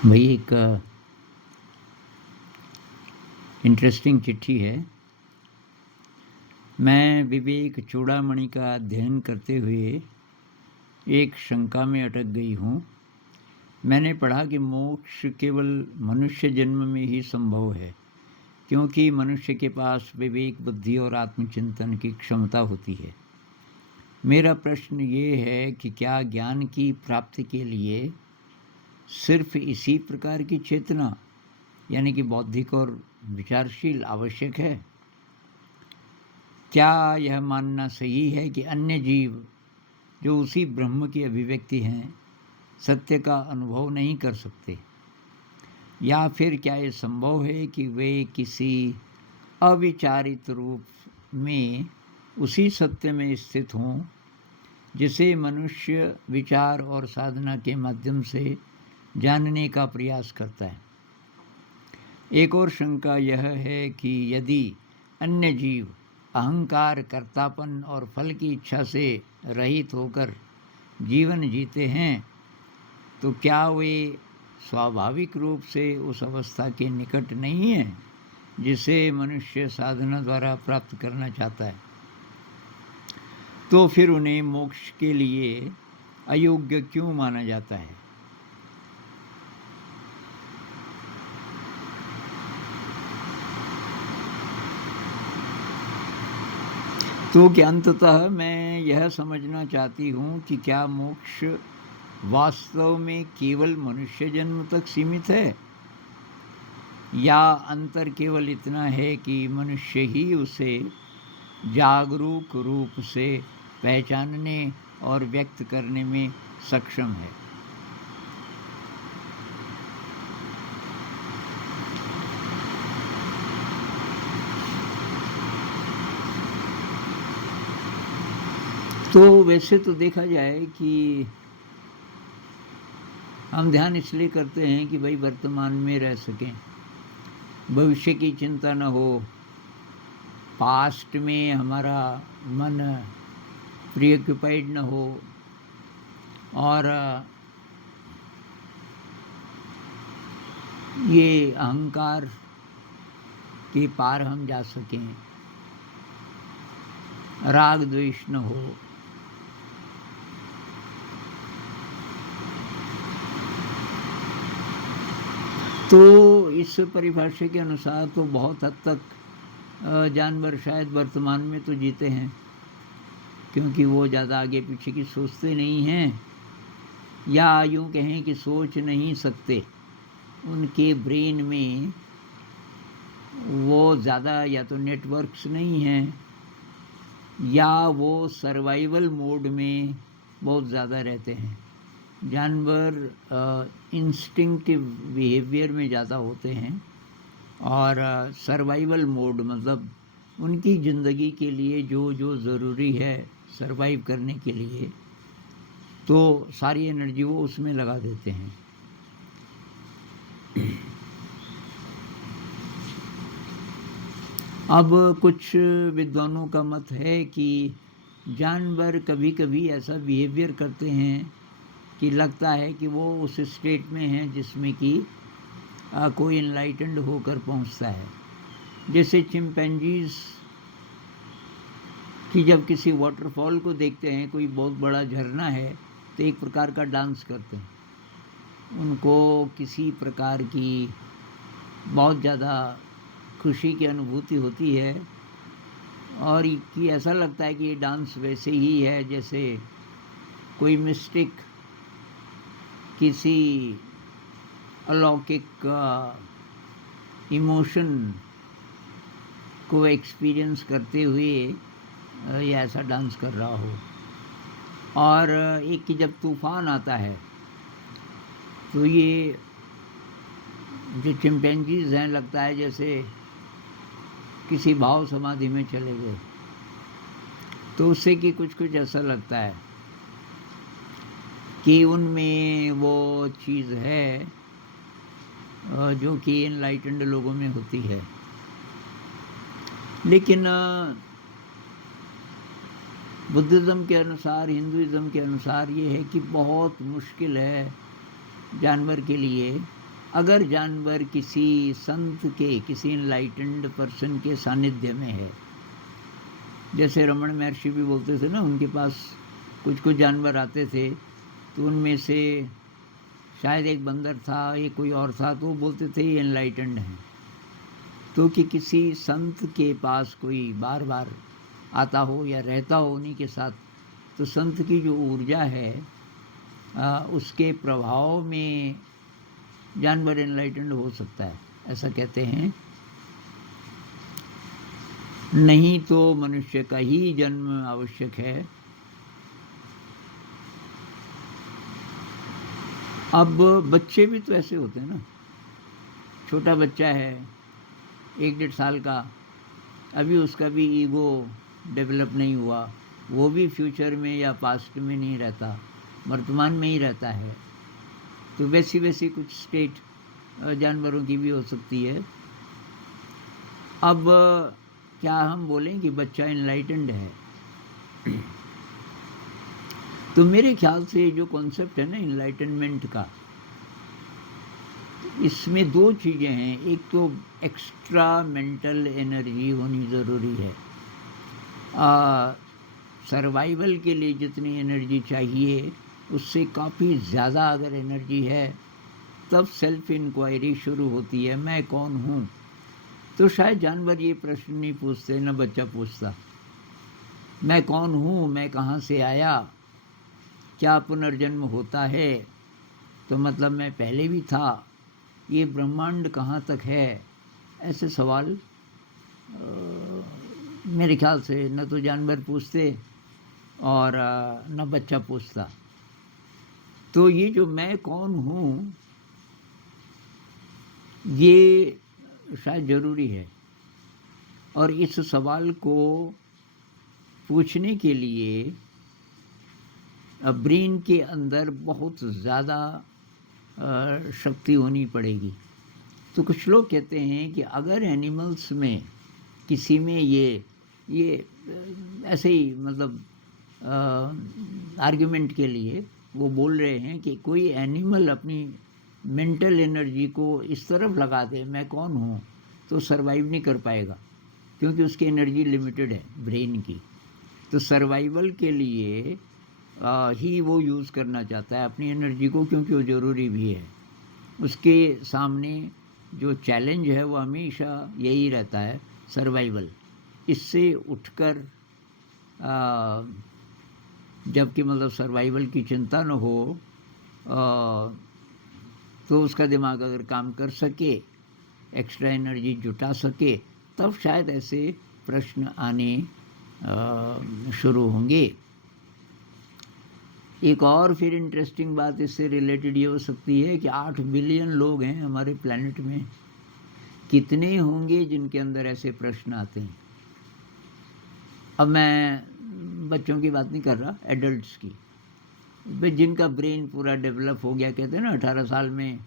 भाई एक इंटरेस्टिंग चिट्ठी है। मैं विवेक चूड़ामणि का अध्ययन करते हुए एक शंका में अटक गई हूँ। मैंने पढ़ा कि मोक्ष केवल मनुष्य जन्म में ही संभव है, क्योंकि मनुष्य के पास विवेक, बुद्धि और आत्मचिंतन की क्षमता होती है। मेरा प्रश्न ये है कि क्या ज्ञान की प्राप्ति के लिए सिर्फ इसी प्रकार की चेतना, यानी कि बौद्धिक और विचारशील, आवश्यक है? क्या यह मानना सही है कि अन्य जीव जो उसी ब्रह्म की अभिव्यक्ति हैं, सत्य का अनुभव नहीं कर सकते? या फिर क्या ये संभव है कि वे किसी अविचारित रूप में उसी सत्य में स्थित हों जिसे मनुष्य विचार और साधना के माध्यम से जानने का प्रयास करता है? एक और शंका यह है कि यदि अन्य जीव अहंकार, कर्तापन और फल की इच्छा से रहित होकर जीवन जीते हैं, तो क्या वे स्वाभाविक रूप से उस अवस्था के निकट नहीं हैं जिसे मनुष्य साधना द्वारा प्राप्त करना चाहता है? तो फिर उन्हें मोक्ष के लिए अयोग्य क्यों माना जाता है? तो कि अंततः मैं यह समझना चाहती हूँ कि क्या मोक्ष वास्तव में केवल मनुष्य जन्म तक सीमित है, या अंतर केवल इतना है कि मनुष्य ही उसे जागरूक रूप से पहचानने और व्यक्त करने में सक्षम है? तो वैसे तो देखा जाए कि हम ध्यान इसलिए करते हैं कि भाई वर्तमान में रह सकें, भविष्य की चिंता न हो, पास्ट में हमारा मन प्रीऑक्युपाइड न हो, और ये अहंकार के पार हम जा सकें, राग द्वेष न हो। तो इस परिभाषा के अनुसार तो बहुत हद तक जानवर शायद वर्तमान में तो जीते हैं, क्योंकि वो ज़्यादा आगे पीछे की सोचते नहीं हैं, या यूँ कहें कि सोच नहीं सकते। उनके ब्रेन में वो ज़्यादा या तो नेटवर्क्स नहीं हैं, या वो सर्वाइवल मोड में बहुत ज़्यादा रहते हैं। जानवर इंस्टिंक्टिव बिहेवियर में ज़्यादा होते हैं, और सर्वाइवल मोड मतलब उनकी ज़िंदगी के लिए जो जो ज़रूरी है सर्वाइव करने के लिए, तो सारी एनर्जी वो उसमें लगा देते हैं। अब कुछ विद्वानों का मत है कि जानवर कभी कभी ऐसा बिहेवियर करते हैं कि लगता है कि वो उस स्टेट में हैं जिसमें कि कोई इनलाइटेंड होकर पहुंचता है। जैसे चिंपैंजीज कि जब किसी वाटरफॉल को देखते हैं, कोई बहुत बड़ा झरना है, तो एक प्रकार का डांस करते हैं। उनको किसी प्रकार की बहुत ज़्यादा खुशी की अनुभूति होती है, और कि ऐसा लगता है कि ये डांस वैसे ही है जैसे कोई मिस्टिक किसी अलौकिक इमोशन को एक्सपीरियंस करते हुए ये ऐसा डांस कर रहा हो। और एक कि जब तूफान आता है तो ये जो चिंपैंजीज हैं, लगता है जैसे किसी भाव समाधि में चले गए। तो उससे कि कुछ कुछ ऐसा लगता है कि उनमें वो चीज़ है जो कि इनलाइटेंड लोगों में होती है। लेकिन बुद्धिज़्म के अनुसार, हिंदुइज़्म के अनुसार ये है कि बहुत मुश्किल है जानवर के लिए अगर जानवर किसी संत के, किसी इनलाइटेंड पर्सन के सानिध्य में है, जैसे रमण महर्षि भी बोलते थे ना, उनके पास कुछ कुछ जानवर आते थे, तो उनमें से शायद एक बंदर था, एक कोई और था, तो वो बोलते थे ये एनलाइटेंड हैं। तो कि किसी संत के पास कोई बार बार आता हो या रहता हो उन्हीं के साथ, तो संत की जो ऊर्जा है उसके प्रभाव में जानवर एनलाइटेंड हो सकता है, ऐसा कहते हैं। नहीं तो मनुष्य का ही जन्म आवश्यक है। अब बच्चे भी तो ऐसे होते हैं ना, छोटा बच्चा है 1-1.5 साल का, अभी उसका भी ईगो डेवलप नहीं हुआ, वो भी फ्यूचर में या पास्ट में नहीं रहता, वर्तमान में ही रहता है। तो वैसी वैसी कुछ स्टेट जानवरों की भी हो सकती है। अब क्या हम बोलें कि बच्चा इनलाइटेंड है? तो मेरे ख्याल से जो कॉन्सेप्ट है ना इनलाइटनमेंट का, इसमें 2 चीज़ें हैं। एक तो एक्स्ट्रा मेंटल एनर्जी होनी ज़रूरी है। सर्वाइवल के लिए जितनी एनर्जी चाहिए उससे काफ़ी ज़्यादा अगर एनर्जी है, तब सेल्फ इंक्वायरी शुरू होती है, मैं कौन हूँ। तो शायद जानवर ये प्रश्न नहीं पूछते, न बच्चा पूछता, मैं कौन हूँ, मैं कहाँ से आया, क्या पुनर्जन्म होता है, तो मतलब मैं पहले भी था, ये ब्रह्मांड कहाँ तक है। ऐसे सवाल मेरे ख्याल से न तो जानवर पूछते और न बच्चा पूछता। तो ये जो मैं कौन हूँ, ये शायद ज़रूरी है। और इस सवाल को पूछने के लिए ब्रेन के अंदर बहुत ज़्यादा शक्ति होनी पड़ेगी। तो कुछ लोग कहते हैं कि अगर एनिमल्स में किसी में ये ऐसे ही मतलब आर्गुमेंट के लिए वो बोल रहे हैं कि कोई एनिमल अपनी मेंटल एनर्जी को इस तरफ लगा दे, मैं कौन हूँ, तो सरवाइव नहीं कर पाएगा, क्योंकि उसकी एनर्जी लिमिटेड है ब्रेन की। तो सर्वाइवल के लिए ही वो यूज़ करना चाहता है अपनी एनर्जी को, क्योंकि वो ज़रूरी भी है। उसके सामने जो चैलेंज है वो हमेशा यही रहता है, सर्वाइवल। इससे उठकर जबकि मतलब सर्वाइवल की चिंता न हो, तो उसका दिमाग अगर काम कर सके, एक्स्ट्रा एनर्जी जुटा सके, तब शायद ऐसे प्रश्न आने शुरू होंगे। एक और फिर इंटरेस्टिंग बात इससे रिलेटेड ये हो सकती है कि 8 बिलियन लोग हैं हमारे प्लैनेट में, कितने होंगे जिनके अंदर ऐसे प्रश्न आते हैं। अब मैं बच्चों की बात नहीं कर रहा, एडल्ट्स की, जिनका ब्रेन पूरा डेवलप हो गया। कहते हैं ना 18 साल में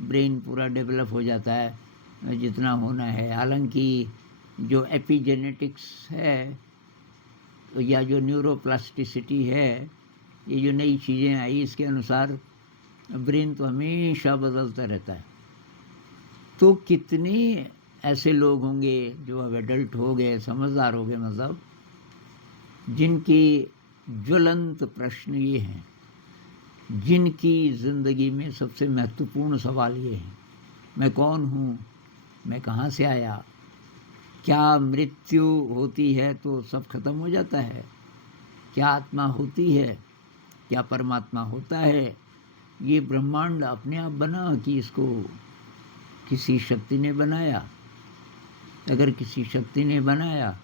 ब्रेन पूरा डेवलप हो जाता है जितना होना है। हालांकि जो एपिजेनेटिक्स है या जो न्यूरोप्लास्टिसिटी है, ये जो नई चीज़ें आई, इसके अनुसार ब्रेन तो हमेशा बदलता रहता है। तो कितने ऐसे लोग होंगे जो अब एडल्ट हो गए, समझदार हो गए, मतलब जिनके ज्वलंत प्रश्न ये हैं, जिनकी ज़िंदगी में सबसे महत्वपूर्ण सवाल ये है, मैं कौन हूँ, मैं कहाँ से आया, क्या मृत्यु होती है तो सब खत्म हो जाता है, क्या आत्मा होती है, क्या परमात्मा होता है, ये ब्रह्मांड अपने आप बना कि इसको किसी शक्ति ने बनाया। अगर किसी शक्ति ने बनाया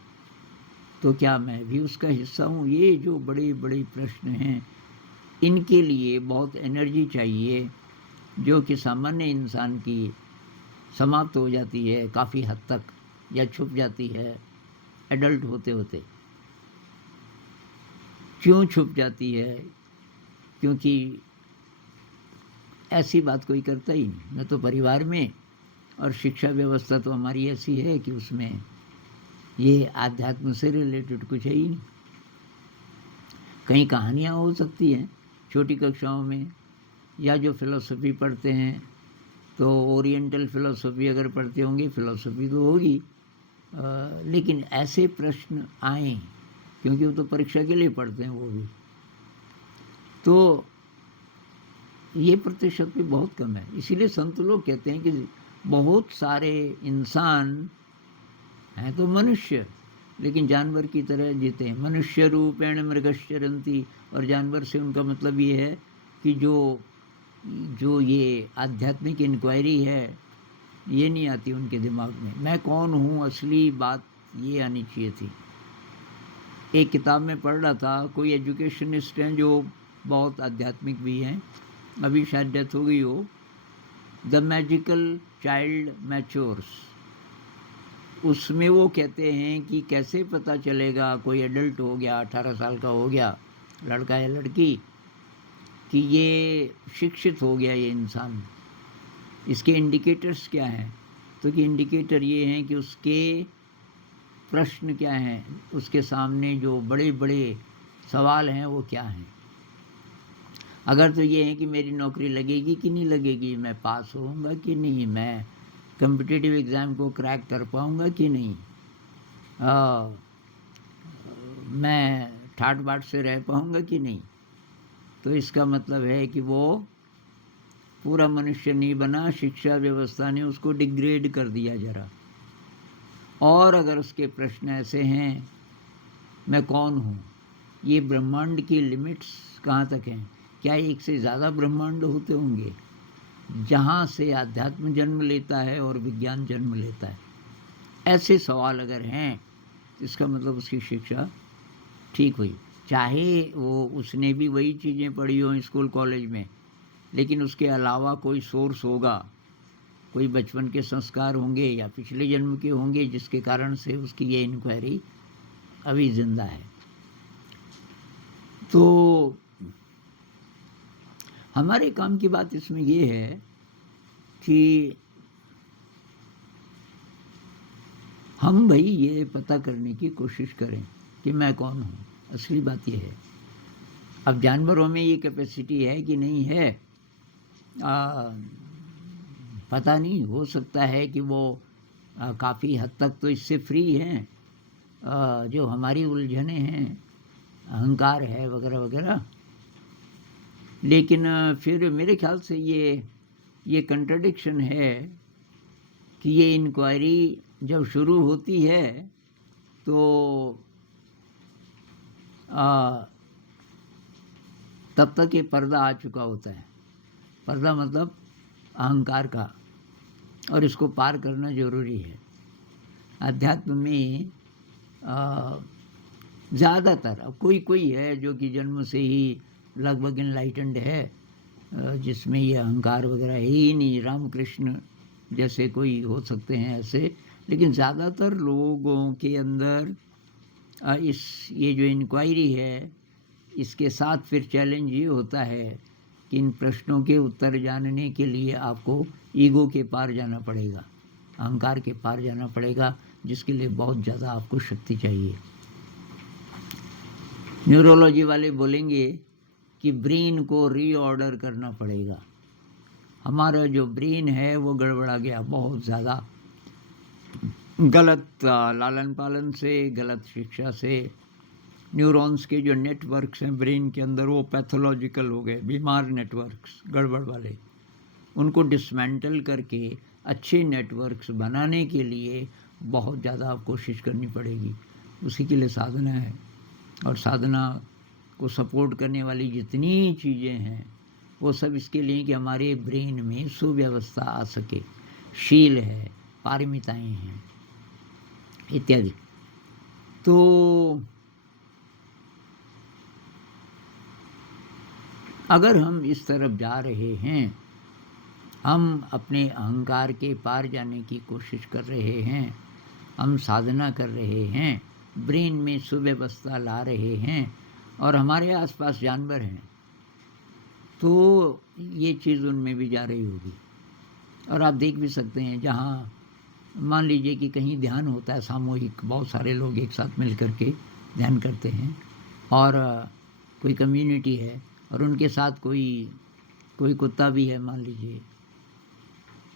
तो क्या मैं भी उसका हिस्सा हूँ। ये जो बड़े बड़े प्रश्न हैं, इनके लिए बहुत एनर्जी चाहिए, जो कि सामान्य इंसान की समाप्त हो जाती है काफ़ी हद तक, या छुप जाती है एडल्ट होते होते। क्यों छुप जाती है? क्योंकि ऐसी बात कोई करता ही नहीं, न तो परिवार में, और शिक्षा व्यवस्था तो हमारी ऐसी है कि उसमें ये आध्यात्म से रिलेटेड कुछ है ही नहीं। कहीं कहानियाँ हो सकती हैं छोटी कक्षाओं में, या जो फिलोसफी पढ़ते हैं तो ओरिएंटल फिलॉसफी अगर पढ़ते होंगे, फिलॉसफी तो होगी, लेकिन ऐसे प्रश्न आए, क्योंकि वो तो परीक्षा के लिए पढ़ते हैं वो भी, तो ये प्रतिशत भी बहुत कम है। इसीलिए संत लोग कहते हैं कि बहुत सारे इंसान हैं तो मनुष्य, लेकिन जानवर की तरह जीते हैं। मनुष्य रूपेण मृगश्चरन्ति, और जानवर से उनका मतलब ये है कि जो ये आध्यात्मिक इंक्वायरी है ये नहीं आती उनके दिमाग में। मैं कौन हूँ, असली बात ये आनी चाहिए थी। एक किताब में पढ़ रहा था, कोई एजुकेशनिस्ट हैं जो बहुत आध्यात्मिक भी हैं, अभी शायद डेथ हो गई हो, द मैजिकल चाइल्ड मैच्योर्स। उसमें वो कहते हैं कि कैसे पता चलेगा कोई एडल्ट हो गया, 18 साल का हो गया, लड़का या लड़की, कि ये शिक्षित हो गया ये इंसान। इसके इंडिकेटर्स क्या हैं? तो कि इंडिकेटर ये हैं कि उसके प्रश्न क्या हैं, उसके सामने जो बड़े बड़े सवाल हैं वो क्या हैं। अगर तो ये है कि मेरी नौकरी लगेगी कि नहीं लगेगी, मैं पास होऊंगा कि नहीं, मैं कॉम्पिटिटिव एग्ज़ाम को क्रैक कर पाऊंगा कि नहीं, मैं ठाट बाट से रह पाऊंगा कि नहीं, तो इसका मतलब है कि वो पूरा मनुष्य नहीं बना, शिक्षा व्यवस्था ने उसको डिग्रेड कर दिया जरा। और अगर उसके प्रश्न ऐसे हैं, मैं कौन हूँ, ये ब्रह्मांड की लिमिट्स कहाँ तक हैं, क्या एक से ज़्यादा ब्रह्मांड होते होंगे जहाँ से आध्यात्म जन्म लेता है और विज्ञान जन्म लेता है? ऐसे सवाल अगर हैं तो इसका मतलब उसकी शिक्षा ठीक हुई। चाहे वो उसने भी वही चीज़ें पढ़ी हों स्कूल कॉलेज में, लेकिन उसके अलावा कोई सोर्स होगा, कोई बचपन के संस्कार होंगे या पिछले जन्म के होंगे जिसके कारण से उसकी ये इंक्वायरी अभी जिंदा है। तो हमारे काम की बात इसमें ये है कि हम भाई ये पता करने की कोशिश करें कि मैं कौन हूँ। असली बात ये है। अब जानवरों में ये कैपेसिटी है कि नहीं है, पता नहीं, हो सकता है कि वो काफ़ी हद तक तो इससे फ्री हैं। जो हमारी उलझने हैं, अहंकार है वगैरह वगैरह, लेकिन फिर मेरे ख्याल से ये कंट्रडिक्शन है कि ये इंक्वायरी जब शुरू होती है तो तब तक ये पर्दा आ चुका होता है। पर्दा मतलब अहंकार का, और इसको पार करना जरूरी है। अध्यात्म में ज़्यादातर, अब कोई कोई है जो कि जन्म से ही लगभग इनलाइटेंड है, जिसमें ये अहंकार वगैरह है ही नहीं, रामकृष्ण जैसे कोई हो सकते हैं ऐसे, लेकिन ज़्यादातर लोगों के अंदर ये जो इंक्वायरी है, इसके साथ फिर चैलेंज ये होता है कि इन प्रश्नों के उत्तर जानने के लिए आपको ईगो के पार जाना पड़ेगा, अहंकार के पार जाना पड़ेगा, जिसके लिए बहुत ज़्यादा आपको शक्ति चाहिए। न्यूरोलॉजी वाले बोलेंगे कि ब्रेन को रीऑर्डर करना पड़ेगा। हमारा जो ब्रेन है वो गड़बड़ा गया बहुत ज़्यादा, गलत लालन पालन से, गलत शिक्षा से। न्यूरॉन्स के जो नेटवर्क्स हैं ब्रेन के अंदर वो पैथोलॉजिकल हो गए, बीमार नेटवर्क्स, गड़बड़ वाले। उनको डिसमेंटल करके अच्छे नेटवर्क्स बनाने के लिए बहुत ज़्यादा आप कोशिश करनी पड़ेगी। उसी के लिए साधना है, और साधना को सपोर्ट करने वाली जितनी चीज़ें हैं वो सब इसके लिए कि हमारे ब्रेन में सुव्यवस्था आ सके। शील है, पारमिताएँ हैं इत्यादि। तो अगर हम इस तरफ जा रहे हैं, हम अपने अहंकार के पार जाने की कोशिश कर रहे हैं, हम साधना कर रहे हैं, ब्रेन में सुव्यवस्था ला रहे हैं, और हमारे आसपास जानवर हैं, तो ये चीज़ उनमें भी जा रही होगी। और आप देख भी सकते हैं, जहाँ मान लीजिए कि कहीं ध्यान होता है सामूहिक, बहुत सारे लोग एक साथ मिल कर के ध्यान करते हैं, और कोई कम्युनिटी है और उनके साथ कोई कुत्ता भी है मान लीजिए,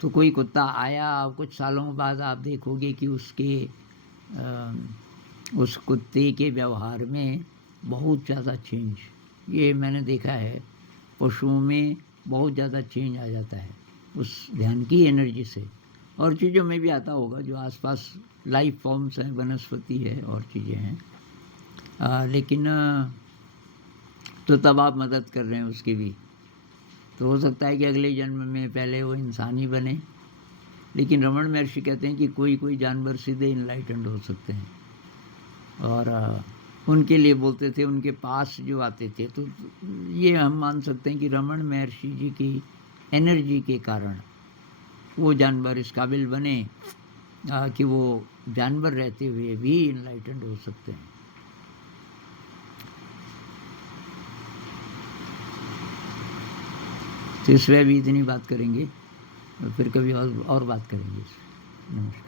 तो कोई कुत्ता आया, कुछ सालों बाद आप देखोगे कि उस कुत्ते के व्यवहार में बहुत ज़्यादा चेंज, ये मैंने देखा है, पशुओं में बहुत ज़्यादा चेंज आ जाता है उस ध्यान की एनर्जी से। और चीज़ों में भी आता होगा, जो आसपास लाइफ फॉर्म्स हैं, वनस्पति है और चीज़ें हैं, लेकिन तो तब आप मदद कर रहे हैं उसकी भी। तो हो सकता है कि अगले जन्म में पहले वो इंसान ही बने। लेकिन रमन महर्षि कहते हैं कि कोई कोई जानवर सीधे इनलाइटेंड हो सकते हैं, और उनके लिए बोलते थे, उनके पास जो आते थे। तो ये हम मान सकते हैं कि रमन महर्षि जी की एनर्जी के कारण वो जानवर इस काबिल बने कि वो जानवर रहते हुए भी इनलाइटेंड हो सकते हैं। तो इस पर भी इतनी बात करेंगे, फिर कभी और बात करेंगे। नमस्कार।